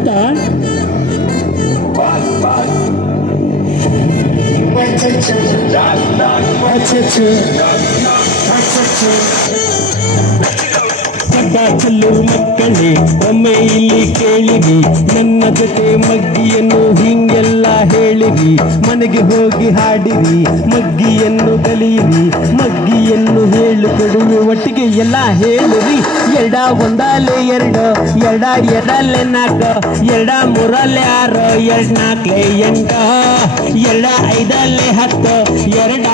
ಗೊತ್ತಾ? ಚಲ್ಲು ಮಕ್ಕಳೇ ಒಮ್ಮೆ ಇಲ್ಲಿ ಕೇಳಿರಿ, ನನ್ನ ಜೊತೆ ಮಗ್ಗಿಯನ್ನು ಹಿಂಗೆಲ್ಲ ಹೇಳಿರಿ. ಮನೆಗೆ ಹೋಗಿ ಹಾಡಿರಿ, ಮಗ್ಗಿಯನ್ನು ಕಲಿಯಿರಿ, ಮಗ್ಗಿಯನ್ನು ಹೇಳಿಕೊಡುವೆ ಒಟ್ಟಿಗೆ ಎಲ್ಲ ಹೇಳಿರಿ. ಎರಡ ಒಂದಾಲೆ ಎರಡು, ಎರಡಲೆ ನಾಲ್ಕು, ಮೂರಲೆ 6, 4 8, 5 10, 6 12,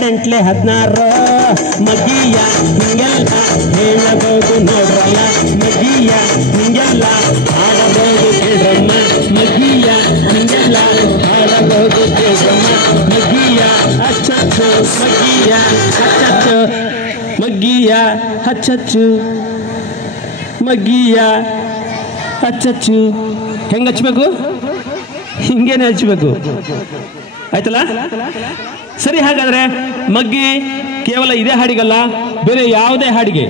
7 14, ಮಗ್ಗಿಯ ಹಿಂಗೆಲ್ಲ ಹೇಳಬಹುದು ನೋಡ್ರಲ್ಲ, ಮಗ್ಗಿಯ ಹಿಂಗೆಲ್ಲ ಹಾಡಬಹುದು ಕೇಳ್ರಮ್ಮ, ಮಗ್ಗಿಯ ಹಿಂಗೆಲ್ಲ ಹಾಡಬಹುದು ಕೇಳ್ರಮ್ಮ. ಮಗ್ಗಿಯ ಹಚ್ಚಚ್ಚು, ಮಗ್ಗಿಯ ಹಚ್ಚಚ್ಚು, ಮಗ್ಗಿಯ ಹಚ್ಚಚ್ಚು, ಮಗ್ಗಿಯ ಹಚ್ಚಚ್ಚು. ಹೆಂಗೆ ಹಚ್ಬೇಕು? ಹಿಂಗೇನೆ ಹಚ್ಬೇಕು, ಆಯ್ತಲ್ಲ? ಸರಿ, ಹಾಗಾದ್ರೆ ಮಗ್ಗಿ ಕೇವಲ ಇದೇ ಹಾಡಿಗಲ್ಲ, ಬೇರೆ ಯಾವುದೇ ಹಾಡಿಗೆ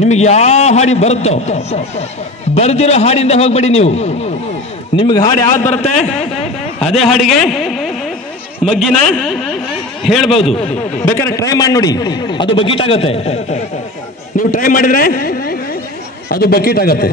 ನಿಮಗೆ ಯಾವ ಹಾಡಿ ಬರುತ್ತೋ ಬರ್ದಿರೋ ಹಾಡಿಂದ ಹೋಗ್ಬೇಡಿ ನೀವು. ನಿಮಗೆ ಹಾಡು ಯಾವ್ದು ಬರುತ್ತೆ ಅದೇ ಹಾಡಿಗೆ ಮಗ್ಗಿನ ಹೇಳ್ಬಹುದು. ಬೇಕಾದ್ರೆ ಟ್ರೈ ಮಾಡಿ ನೋಡಿ, ಅದು ಬಕೀಟ್ ಆಗತ್ತೆ. ನೀವು ಟ್ರೈ ಮಾಡಿದ್ರೆ ಅದು ಬಕೀಟ್ ಆಗತ್ತೆ.